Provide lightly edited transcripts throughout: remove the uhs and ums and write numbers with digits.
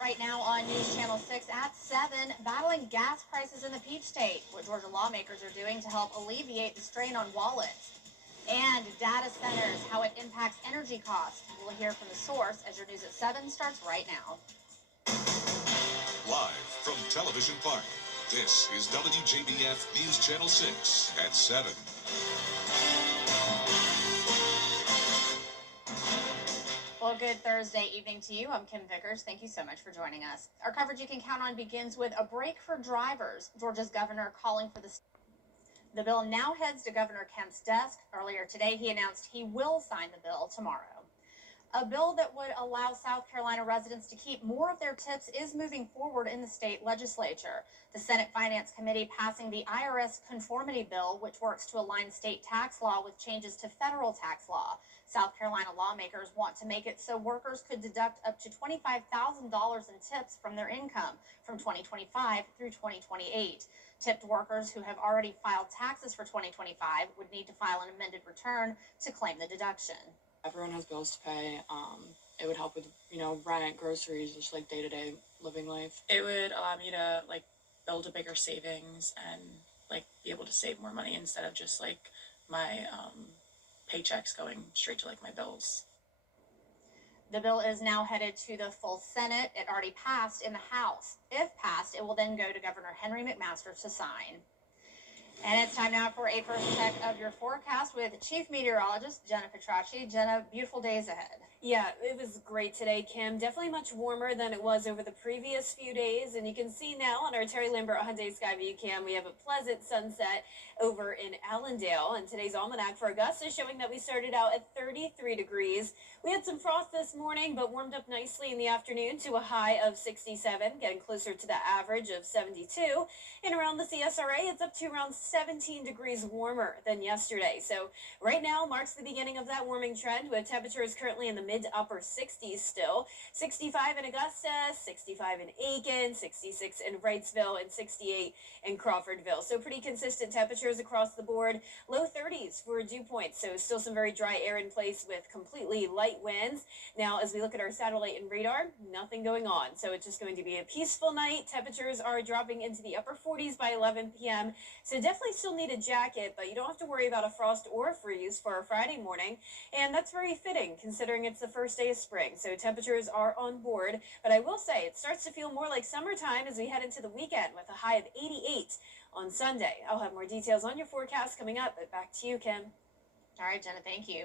Right now on News Channel 6 at 7, battling gas prices in the Peach State, what Georgia lawmakers are doing to help alleviate the strain on wallets. And data centers, how it impacts energy costs. We'll hear from the source as your News at 7 starts right now. Live from Television Park, this is WJBF News Channel 6 at 7. Well, good Thursday evening to you. I'm Kim Vickers. Thank you so much for joining us. Our coverage you can count on begins with a break for drivers. Georgia's governor calling for the bill now heads to Governor Kemp's desk. Earlier today, he announced he will sign the bill tomorrow. A bill that would allow South Carolina residents to keep more of their tips is moving forward in the state legislature. The Senate Finance Committee passing the IRS conformity bill, which works to align state tax law with changes to federal tax law. South Carolina lawmakers want to make it so workers could deduct up to $25,000 in tips from their income from 2025 through 2028. Tipped workers who have already filed taxes for 2025 would need to file an amended return to claim the deduction. Everyone has bills to pay. It would help with, rent, groceries, just like day-to-day living life. It would allow me to build a bigger savings and be able to save more money instead of just my paychecks going straight to my bills. The bill is now headed to the full Senate. It already passed in the House. If passed, it will then go to Governor Henry McMaster to sign. And it's time now for a first check of your forecast with Chief Meteorologist Jenna Petracci. Jenna, beautiful days ahead. Yeah, it was great today, Kim. Definitely much warmer than it was over the previous few days. And you can see now on our Terry Lambert Hyundai Skyview cam, we have a pleasant sunset over in Allendale. And today's almanac for Augusta is showing that we started out at 33 degrees. We had some frost this morning, but warmed up nicely in the afternoon to a high of 67, getting closer to the average of 72. And around the CSRA, it's up to around 17 degrees warmer than yesterday. So right now marks the beginning of that warming trend, with temperatures currently in the mid to upper 60s still. 65 in Augusta, 65 in Aiken, 66 in Wrightsville, and 68 in Crawfordville. So pretty consistent temperatures across the board. Low 30s for dew points, so still some very dry air in place with completely light winds. Now, as we look at our satellite and radar, nothing going on. So it's just going to be a peaceful night. Temperatures are dropping into the upper 40s by 11 p.m. So definitely still need a jacket, but you don't have to worry about a frost or freeze for a Friday morning. And that's very fitting considering it's the first day of spring. So temperatures are on board. But I will say it starts to feel more like summertime as we head into the weekend with a high of 88 on Sunday. I'll have more details on your forecast coming up, but back to you, Kim. All right, Jenna, thank you.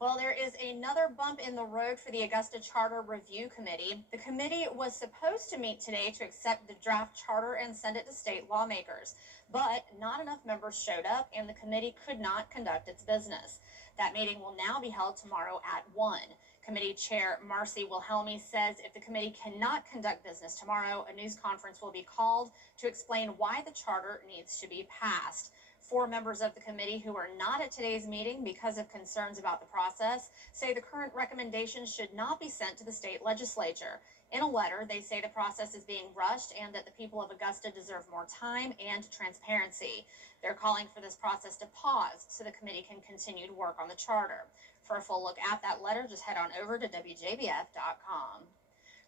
Well, there is another bump in the road for the Augusta Charter Review Committee. The committee was supposed to meet today to accept the draft charter and send it to state lawmakers, but not enough members showed up and the committee could not conduct its business. That meeting will now be held tomorrow at 1. Committee Chair Marcy Wilhelmi says if the committee cannot conduct business tomorrow, a news conference will be called to explain why the charter needs to be passed. 4 members of the committee who are not at today's meeting because of concerns about the process say the current recommendations should not be sent to the state legislature. In a letter, they say the process is being rushed and that the people of Augusta deserve more time and transparency. They're calling for this process to pause so the committee can continue to work on the charter. For a full look at that letter, just head on over to WJBF.com.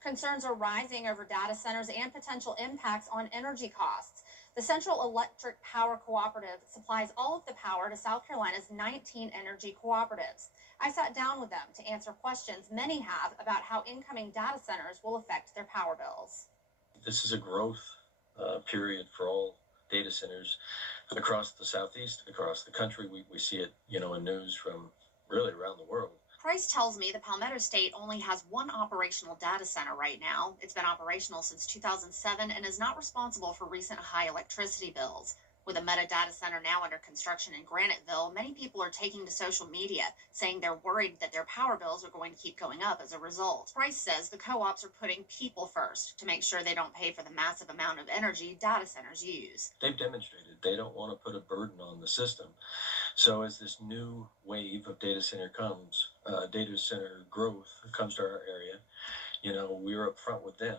Concerns are rising over data centers and potential impacts on energy costs. The Central Electric Power Cooperative supplies all of the power to South Carolina's 19 energy cooperatives. I sat down with them to answer questions many have about how incoming data centers will affect their power bills. This is a growth period for all data centers across the Southeast, across the country. We see it, in news from really around the world. Price tells me the Palmetto State only has one operational data center right now. It's been operational since 2007 and is not responsible for recent high electricity bills. With a Meta data center now under construction in Graniteville, many people are taking to social media, saying they're worried that their power bills are going to keep going up as a result. Price says the co-ops are putting people first to make sure they don't pay for the massive amount of energy data centers use. They've demonstrated they don't want to put a burden on the system. So as this new wave of data center growth comes to our area, we're up front with them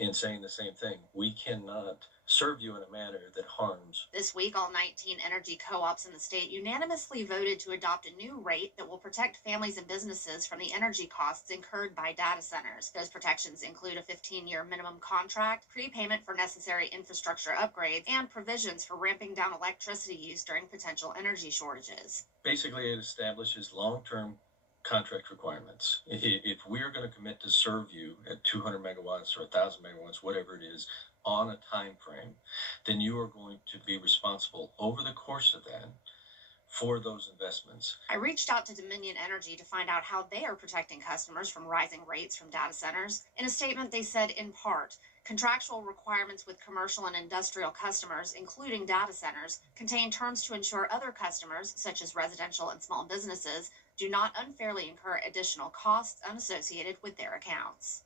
in saying the same thing. We cannot serve you in a manner that harms. This week, all 19 energy co-ops in the state unanimously voted to adopt a new rate that will protect families and businesses from the energy costs incurred by data centers. Those protections include a 15-year minimum contract, prepayment for necessary infrastructure upgrades, and provisions for ramping down electricity use during potential energy shortages. Basically, it establishes long-term contract requirements. If we're going to commit to serve you at 200 megawatts or 1,000 megawatts, whatever it is, on a time frame, then you are going to be responsible over the course of that for those investments. I reached out to Dominion Energy to find out how they are protecting customers from rising rates from data centers. In a statement, they said, in part, contractual requirements with commercial and industrial customers, including data centers, contain terms to ensure other customers, such as residential and small businesses, do not unfairly incur additional costs unassociated with their accounts.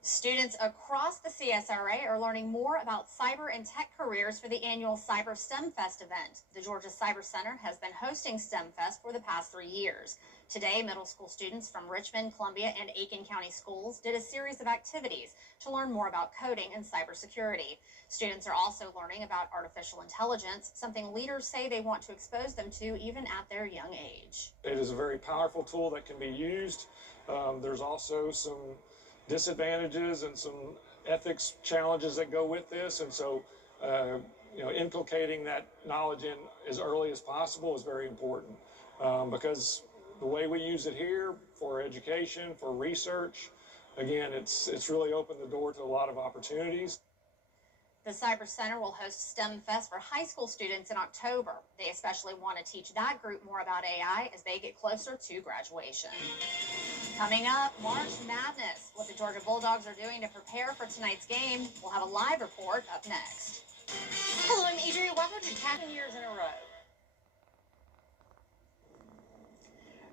Students across the CSRA are learning more about cyber and tech careers for the annual Cyber STEM Fest event. The Georgia Cyber Center has been hosting STEM Fest for the past 3 years. Today, middle school students from Richmond, Columbia, and Aiken County schools did a series of activities to learn more about coding and cybersecurity. Students are also learning about artificial intelligence, something leaders say they want to expose them to even at their young age. It is a very powerful tool that can be used. There's also some disadvantages and some ethics challenges that go with this, and so inculcating that knowledge in as early as possible is very important, because the way we use it here for education, for research, again, it's really opened the door to a lot of opportunities. The Cyber Center will host STEM Fest for high school students in October. They especially want to teach that group more about AI as they get closer to graduation. Coming up, March Madness. What the Georgia Bulldogs are doing to prepare for tonight's game. We'll have a live report up next. Hello, I'm Adria. Welcome to 10 years in a row.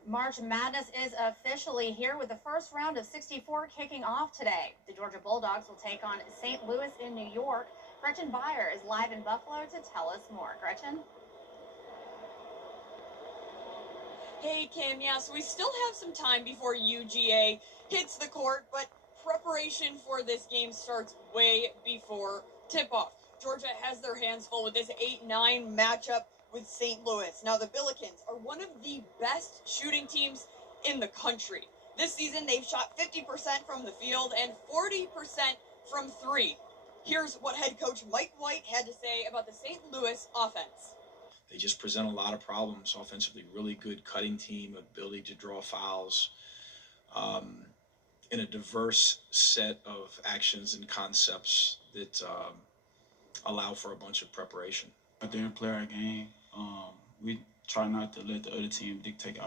March Madness is officially here with the first round of 64 kicking off today. The Georgia Bulldogs will take on St. Louis in New York. Gretchen Beyer is live in Buffalo to tell us more. Gretchen? Hey, Kim. Yeah, so we still have some time before UGA hits the court, but preparation for this game starts way before tip-off. Georgia has their hands full with this 8-9 matchup with St. Louis. Now, the Billikens are one of the best shooting teams in the country. This season, they've shot 50% from the field and 40% from three. Here's what head coach Mike White had to say about the St. Louis offense. They just present a lot of problems offensively. Really good cutting team, ability to draw fouls, in a diverse set of actions and concepts that allow for a bunch of preparation. Out there and play our game. We try not to let the other team dictate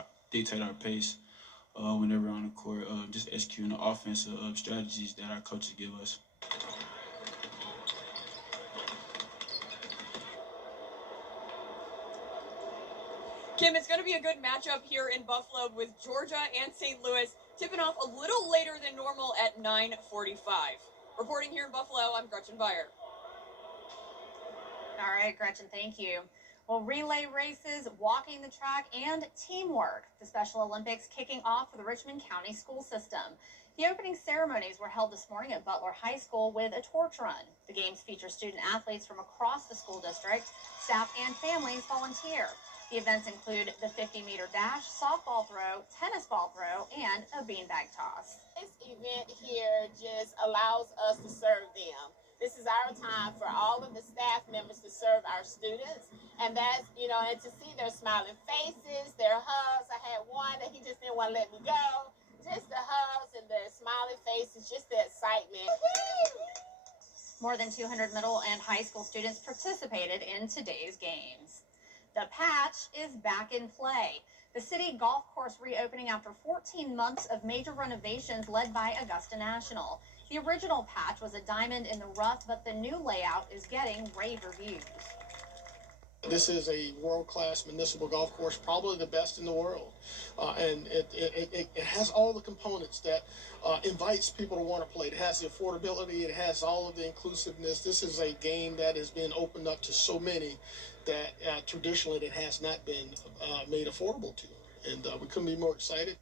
our pace whenever we're on the court. Just executing the offensive strategies that our coaches give us. Kim, it's going to be a good matchup here in Buffalo with Georgia and St. Louis tipping off a little later than normal at 9:45. Reporting here in Buffalo, I'm Gretchen Beyer. All right, Gretchen, thank you. Well, relay races, walking the track, and teamwork. The Special Olympics kicking off for the Richmond County school system. The opening ceremonies were held this morning at Butler High School with a torch run. The games feature student athletes from across the school district. Staff and families volunteer. The events include the 50-meter dash, softball throw, tennis ball throw, and a beanbag toss. This event here just allows us to serve them. This is our time for all of the staff members to serve our students. And that's, and to see their smiling faces, their hugs. I had one that he just didn't want to let me go. Just the hugs and the smiling faces, just the excitement. More than 200 middle and high school students participated in today's games. The patch is back in play. The city golf course reopening after 14 months of major renovations led by Augusta National. The original patch was a diamond in the rough, but the new layout is getting rave reviews. This is a world-class municipal golf course, probably the best in the world. And it has all the components that invites people to want to play. It has the affordability. It has all of the inclusiveness. This is a game that has been opened up to so many that traditionally it has not been made affordable to. And we couldn't be more excited.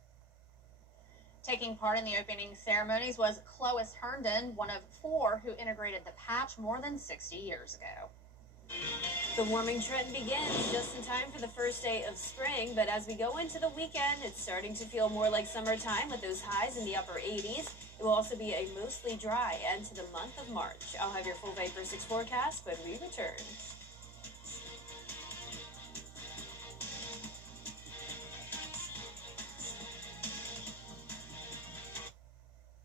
Taking part in the opening ceremonies was Clois Herndon, one of 4 who integrated the patch more than 60 years ago. The warming trend begins just in time for the first day of spring, but as we go into the weekend, it's starting to feel more like summertime with those highs in the upper 80s. It will also be a mostly dry end to the month of March. I'll have your full Vapor 6 forecast when we return.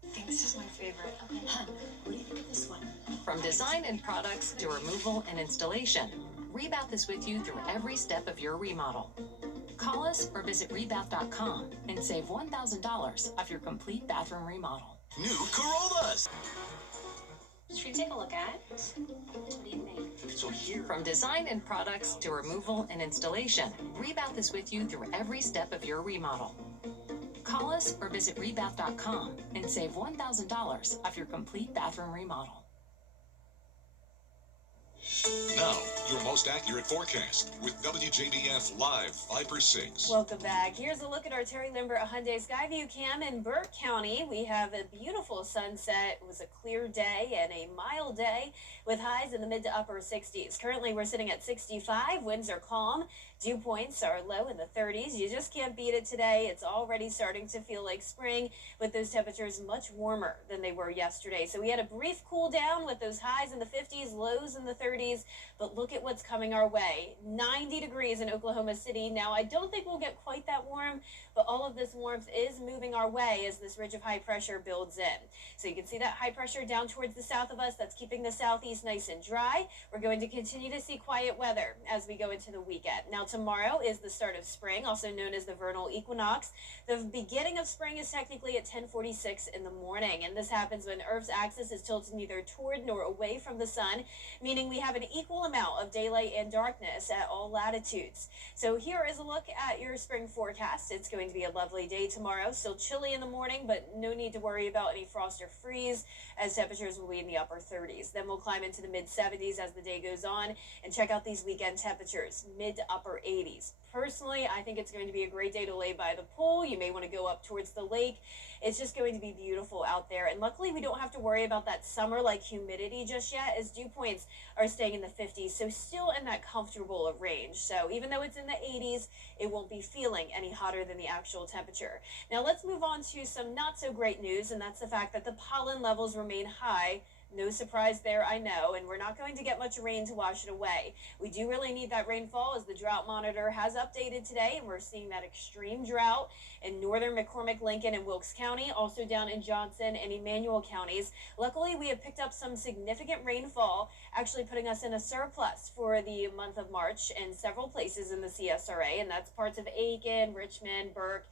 I think this is my favorite. Huh, what do you think of this one? From design and products to removal and installation, Rebath is with you through every step of your remodel. Call us or visit rebath.com and save $1,000 off your complete bathroom remodel. New Corollas. Should we take a look at? What do you think? So here. From design and products to removal and installation, Rebath is with you through every step of your remodel. Call us or visit rebath.com and save $1,000 off your complete bathroom remodel. Now, your most accurate forecast with WJBF Live Viper 6. Welcome back. Here's a look at our Terry Limber Hyundai Skyview cam in Burke County. We have a beautiful sunset. It was a clear day and a mild day with highs in the mid to upper 60s. Currently, we're sitting at 65. Winds are calm. Dew points are low in the 30s. You just can't beat it today. It's already starting to feel like spring with those temperatures much warmer than they were yesterday. So we had a brief cool down with those highs in the 50s, lows in the 30s. But look at what's coming our way. 90 degrees in Oklahoma City. Now, I don't think we'll get quite that warm, but all of this warmth is moving our way as this ridge of high pressure builds in. So you can see that high pressure down towards the south of us. That's keeping the southeast nice and dry. We're going to continue to see quiet weather as we go into the weekend. Now, tomorrow is the start of spring, also known as the vernal equinox. The beginning of spring is technically at 10:46 in the morning, and this happens when Earth's axis is tilted neither toward nor away from the sun, meaning we have an equal amount of daylight and darkness at all latitudes. So here is a look at your spring forecast. It's going to be a lovely day tomorrow. Still chilly in the morning, but no need to worry about any frost or freeze as temperatures will be in the upper 30s. Then we'll climb into the mid 70s as the day goes on, and check out these weekend temperatures, mid to upper 80s. Personally, I think it's going to be a great day to lay by the pool. You may want to go up towards the lake. It's just going to be beautiful out there. And luckily, we don't have to worry about that summer-like humidity just yet, as dew points are staying in the 50s, so still in that comfortable range. So even though it's in the 80s, it won't be feeling any hotter than the actual temperature. Now let's move on to some not so great news, and that's the fact that the pollen levels remain high. No surprise there, I know, and we're not going to get much rain to wash it away. We do really need that rainfall, as the drought monitor has updated today, and we're seeing that extreme drought in northern McCormick, Lincoln, and Wilkes County, also down in Johnson and Emmanuel counties. Luckily, we have picked up some significant rainfall, actually putting us in a surplus for the month of March in several places in the CSRA, and that's parts of Aiken, Richmond, Burke,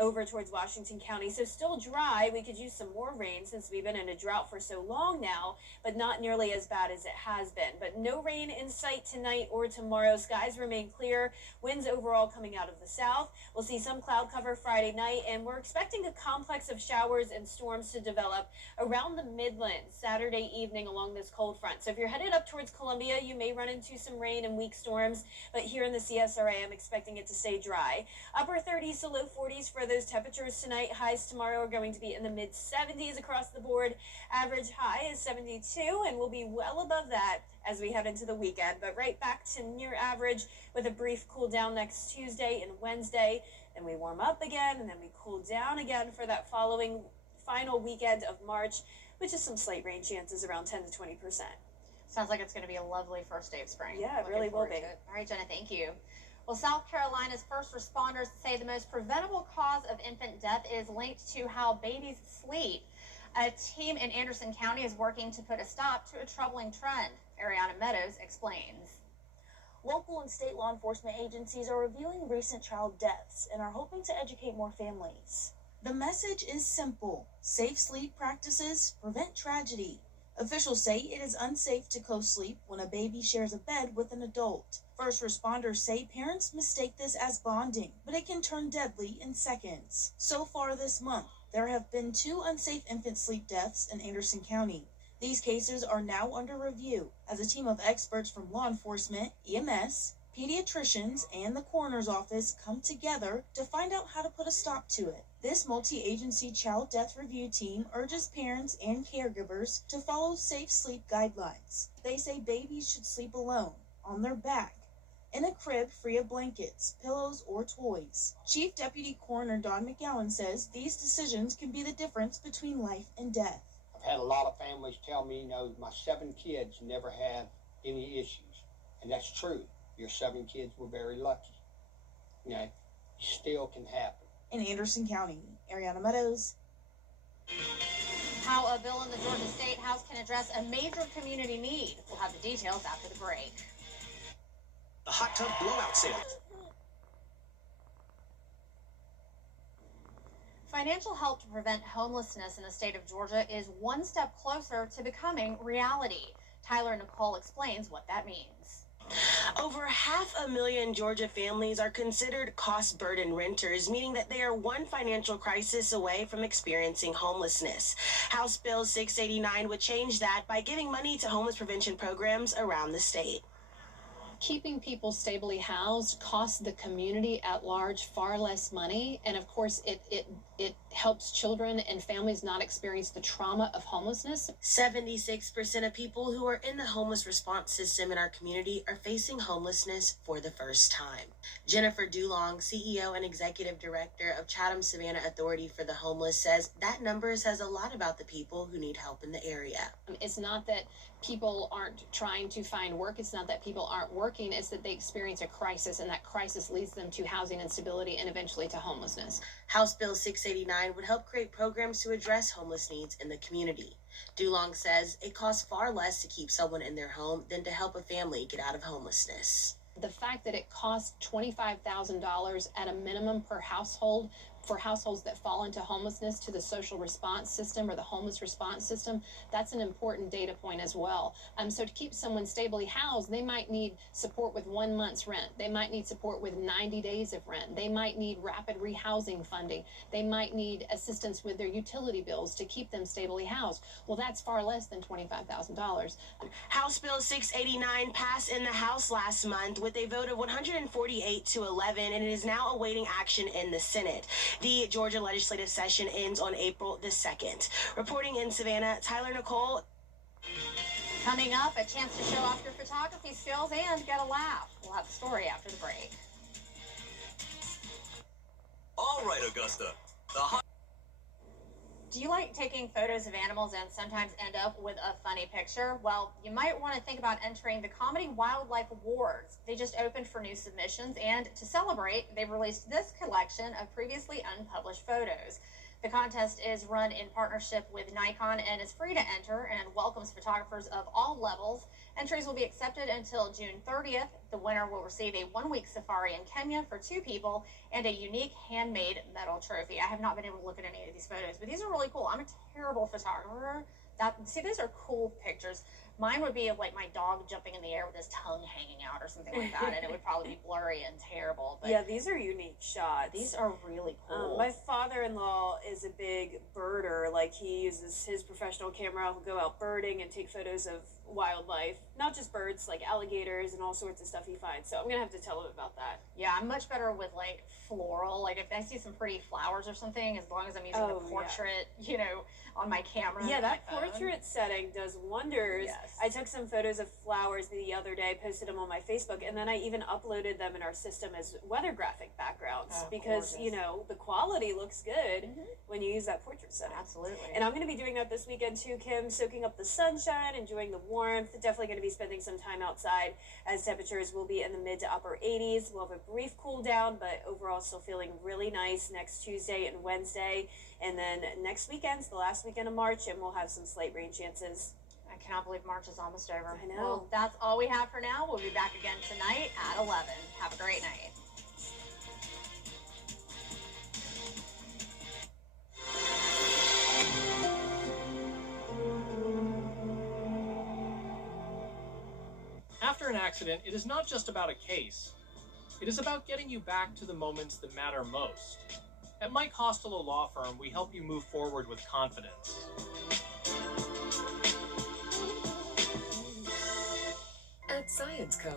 over towards Washington County. So still dry. We could use some more rain since we've been in a drought for so long now, but not nearly as bad as it has been. But no rain in sight tonight or tomorrow. Skies remain clear. Winds overall coming out of the south. We'll see some cloud cover Friday night, and we're expecting a complex of showers and storms to develop around the Midlands Saturday evening along this cold front. So if you're headed up towards Columbia, you may run into some rain and weak storms, but here in the CSRA, I'm expecting it to stay dry. Upper 30s to low 40s for those temperatures tonight. Highs tomorrow are going to be in the mid 70s across the board. Average high is 72, and we'll be well above that as we head into the weekend, but right back to near average with a brief cool down next Tuesday and Wednesday. Then we warm up again, and then we cool down again for that following final weekend of March, with just some slight rain chances around 10 to 20%. Sounds like it's going to be a lovely first day of spring. Yeah, it Looking really will forward be. to it. All right, Jenna, thank you. Well, South Carolina's first responders say the most preventable cause of infant death is linked to how babies sleep. A team in Anderson County is working to put a stop to a troubling trend. Ariana Meadows explains. Local and state law enforcement agencies are reviewing recent child deaths and are hoping to educate more families. The message is simple. Safe sleep practices prevent tragedy. Officials say it is unsafe to co-sleep when a baby shares a bed with an adult. First responders say parents mistake this as bonding, but it can turn deadly in seconds. So far this month, there have been 2 unsafe infant sleep deaths in Anderson County. These cases are now under review as a team of experts from law enforcement, EMS, Pediatricians and the coroner's office come together to find out how to put a stop to it. This multi-agency child death review team urges parents and caregivers to follow safe sleep guidelines. They say babies should sleep alone, on their back, in a crib free of blankets, pillows, or toys. Chief Deputy Coroner Don McGowan says these decisions can be the difference between life and death. I've had a lot of families tell me, my 7 kids never had any issues. And that's true. Your 7 kids were very lucky. It still can happen. In Anderson County, Ariana Meadows. How a bill in the Georgia State House can address a major community need. We'll have the details after the break. The hot tub blowout sale. Financial help to prevent homelessness in the state of Georgia is one step closer to becoming reality. Tyler Nicole explains what that means. Over 500,000 Georgia families are considered cost-burden renters, meaning that they are one financial crisis away from experiencing homelessness. House Bill 689 would change that by giving money to homeless prevention programs around the state. Keeping people stably housed costs the community at large far less money, and of course it helps children and families not experience the trauma of homelessness. 76% of people who are in the homeless response system in our community are facing homelessness for the first time. Jennifer Dulong, CEO and Executive Director of Chatham-Savannah Authority for the Homeless, says that number says a lot about the people who need help in the area. It's not that people aren't trying to find work. It's not that people aren't working. It's that they experience a crisis, and that crisis leads them to housing instability and eventually to homelessness. House Bill 689 would help create programs to address homeless needs in the community. Dulong says it costs far less to keep someone in their home than to help a family get out of homelessness. The fact that it costs $25,000 at a minimum per household for households that fall into homelessness to the social response system or the homeless response system, that's an important data point as well. So to keep someone stably housed, they might need support with 1 month's rent. They might need support with 90 days of rent. They might need rapid rehousing funding. They might need assistance with their utility bills to keep them stably housed. Well, that's far less than $25,000. House Bill 689 passed in the House last month with a vote of 148 to 11, and it is now awaiting action in the Senate. The Georgia legislative session ends on April the 2nd. Reporting in Savannah, Tyler Nicole. Coming up, a chance to show off your photography skills and get a laugh. We'll have the story after the break. All right, Augusta. Do you like taking photos of animals and sometimes end up with a funny picture? Well, you might want to think about entering the Comedy Wildlife Awards. They just opened for new submissions, and to celebrate, they've released this collection of previously unpublished photos. The contest is run in partnership with Nikon and is free to enter and welcomes photographers of all levels. Entries will be accepted until June 30th. The winner will receive a 1-week safari in Kenya for 2 people and a unique handmade medal trophy. I have not been able to look at any of these photos, but these are really cool. I'm a terrible photographer. See, those are cool pictures. Mine would be of like my dog jumping in the air with his tongue hanging out or something like that, and it would probably be blurry and terrible. But yeah, these are unique shots. These are really cool. My father-in-law is a big birder. Like, he uses his professional camera. He'll go out birding and take photos of wildlife, not just birds, like alligators and all sorts of stuff he finds. So I'm gonna have to tell him about that. Yeah, I'm much better with like floral. Like if I see some pretty flowers or something, as long as I'm using the portrait, on my camera. Yeah, that portrait setting does wonders. Yes. I took some photos of flowers the other day, posted them on my Facebook, and then I even uploaded them in our system as weather graphic backgrounds because, the quality looks good when you use that portrait setting. Absolutely. And I'm going to be doing that this weekend too, Kim, soaking up the sunshine, enjoying the warmth. Definitely going to be spending some time outside as temperatures will be in the mid to upper 80s. We'll have a brief cool down, but overall still feeling really nice next Tuesday and Wednesday. And then next weekend's the last weekend of March, and we'll have some slight rain chances. I cannot believe March is almost over. I know. Well, that's all we have for now. We'll be back again tonight at 11. Have a great night. After an accident, it is not just about a case. It is about getting you back to the moments that matter most. At Mike Hostelo Law Firm, we help you move forward with confidence. At Science Co.,